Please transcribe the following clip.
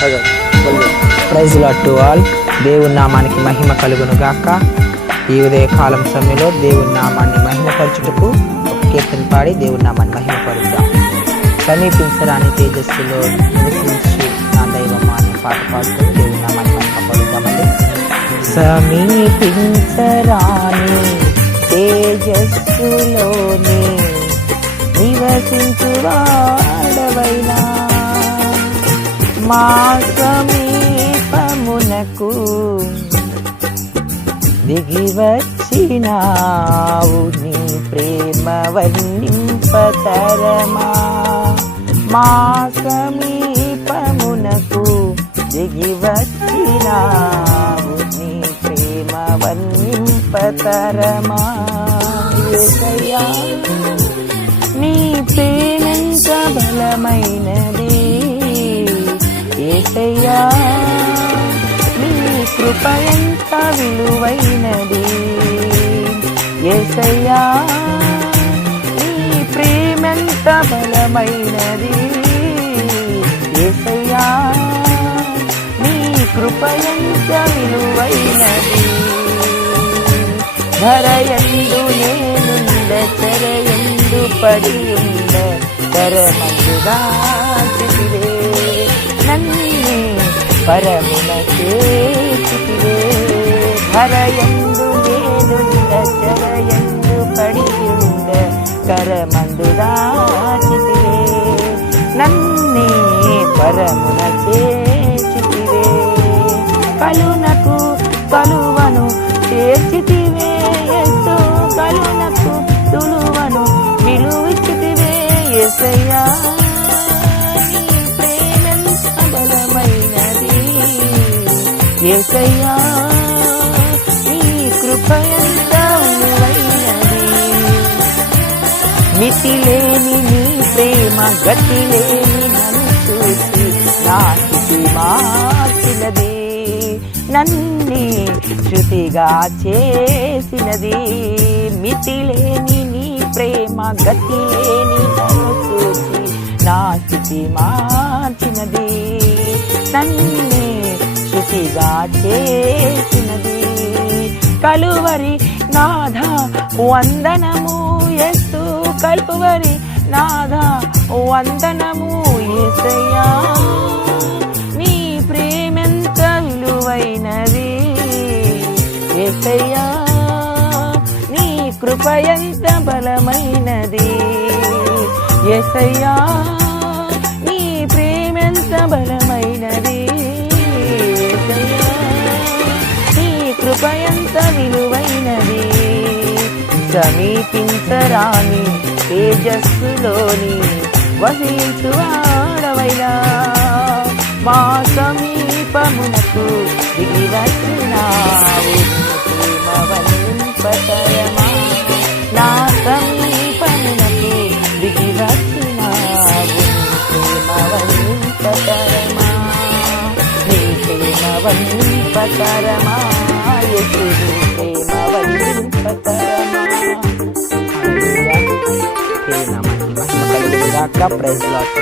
Praise lord to all. దేవుని నామానికి మహిమ కలుగును గాక. ఈ ఉదయకాలం సమయంలో దేవుని నామాన్ని మహిమపరచుటకు ఒక కీర్తన పాడి దేవుని నామాన్ని మహిమపరుద్దాం. సమీపించరాని తేజస్సులో నివసించి నా దైవమా అనే పాట పాడుతూ దేవుని నామాన్ని మహిమపరుద్దామండి. సమీపించరాని తేజస్సులోని నివసించువాడవైనా మా సమీపమునకు దిగి వచ్చినావు, నీ ప్రేమ వర్ణింపతరమా. మా సమీపమునకు దిగి వచ్చినావు, నీ ప్రేమ వర్ణింపతరమా. యేసయ్యా నీ ప్రేమెంత బలమైనది, యేసయ్యా నీ కృప ఎంత విలువైనది. యేసయ్యా నీ ప్రేమెంత బలమైనది, యేసయ్యా నీ కృప ఎంత విలువైనది. ధరయందు నేనుండ చెరయందు పడి ఉండ కరమందు దాచితివే, నన్నే పరమున చేసితివే. ధరయందు నేనుండ చెరయందు పడి ఉండ కరమందు దాచితివే, నన్నే పరమున చేసితివే. కలునకు కలువను చేర్చితివే, యేసు కలునకు తులువను విలువిచ్చితివే. యేసయ్యా నీ ప్రేమెంత బలమైనది, యేసయ్యా నీ కృప ఎంత విలువైనది. మితిలేని నీ ప్రేమ గతిలేని నన్ను చూసి నా స్థితి మార్చినది, నన్నే శృతిగా చేసినది. మితిలేని నీ ప్రేమ గతిలేని నన్ను చూసి నా స్థితి మార్చినది, నన్నే శృతిగా చేసినది. కలువరి నాథ వందనము యేసు, కలువరి నాథ వందనము యేసయ్యా. నీ ప్రేమెంత విలువైనది, యేసయ్యా నీ కృప ఎంత బలమైనది. యేసయ్యా నీ ప్రేమెంత బలమైనది, యేసయ్యా నీ కృప ఎంత విలువైనది. సమీపించరాని తేజస్సులోని వసించువాడవైనా మా సమీపమునకు దిగి వచ్చినావు, ప్రేమ వర్ణింపతరమా. నా సమీపమునకు దిగి వచ్చినావు, ప్రేమ వర్ణింపతరమా. నీ ప్రేమ వర్ణింపతరమా, యేసు ప్రేమ వర్ణింపతరమా. హల్లెలూయా. Praise lord.